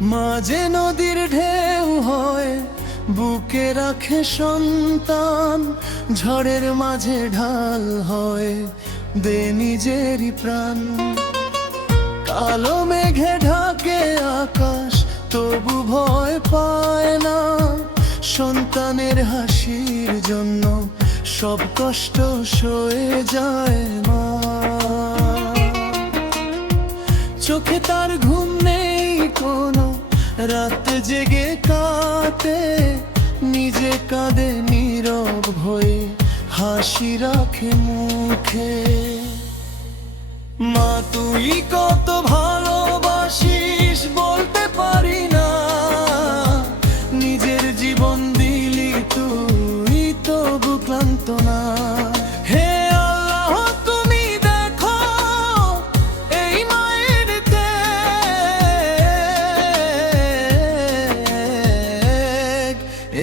মাঝে নদীর ঢেউ হয়, বুকে রাখে সন্তান, ঝড়ের মাঝে ঢাল হয়, দে নিজেরই প্রাণ। কালো মেঘে ঢাকে আকাশ, তবু ভয় পায় না, সন্তানের হাসির জন্য সব কষ্ট সয়ে যায় মা। চোখে তার ঘুম নেই কোনো, রাত জেগে কাটে, নিজে কাঁদে নীরব হয়ে, হাসি রাখে মুখে। মা তুই কত ভালোবাসিস বলতে পারি না, নিজের জীবন দিলি তুই তবু ক্লান্ত না। হে আল্লাহ তুমি দেখো এই মায়ের ত্যাগ,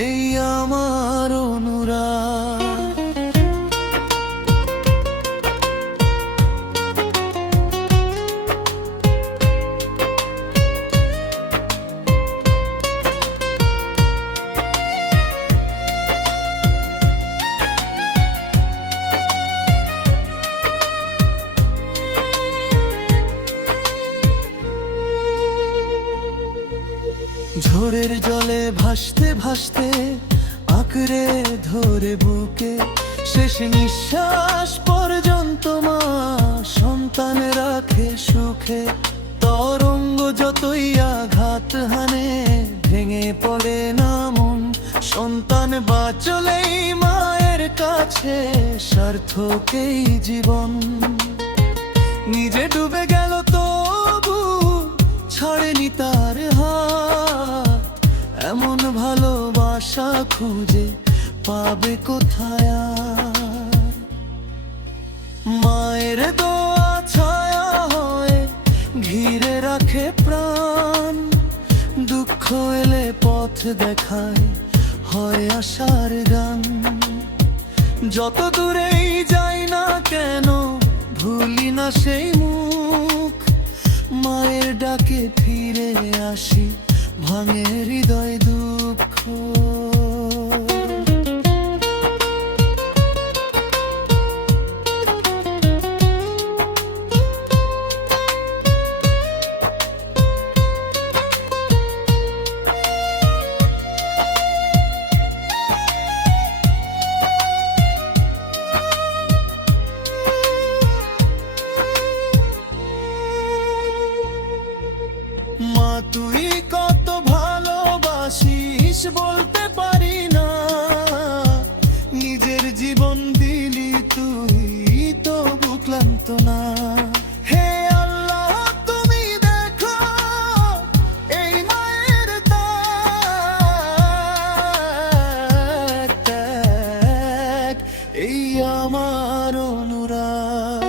এই আমার অনুরাগ। ঝড়ের জলে ভাসতে ভাসতে আঁকড়ে ধরে বুকে, শেষ নিঃশ্বাস পর্যন্ত মা সন্তান রাখে সুখে। তরঙ্গ যতই আঘাত হানে, ভেঙে পড়ে না মন, সন্তান বাঁচলেই মায়ের কাছে সার্থকেই জীবন। নিজে ডুবে গেল তবু ছাড়েনি তার হাত, এমন ভালোবাসা খুঁজে পাবে কোথায় আর। মায়ের দোয়া ছায়া হয়, ঘিরে রাখে প্রাণ, দুঃখ এলে পথ দেখায়, হয় আশার গান। যত দূরেই যাই না কেন ভুলি না সেই মুখ, মায়ের ডাকে ফিরে আসি, ভাঙে হৃদয় দুঃখ। মা তুই কত ভালোবাসিস বলতে পারি না, নিজের জীবন দিলি তুই তবু ক্লান্ত না। হে আল্লাহ তুমি দেখো এই মায়ের ত্যাগ, এই আমার অনুরাগ।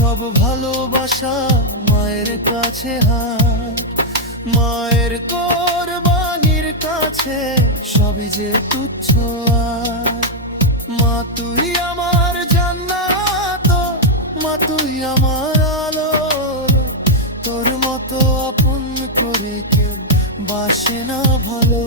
সব ভালোবাসা মায়ের কাছে হার, মায়ের কোরবানির কাছে সবই যে তুচ্ছ আর। মা তুই আমার জান্নাত, মা তুই আমার আলো, তোর মতো আপন করে কেউ বাসে না ভালো।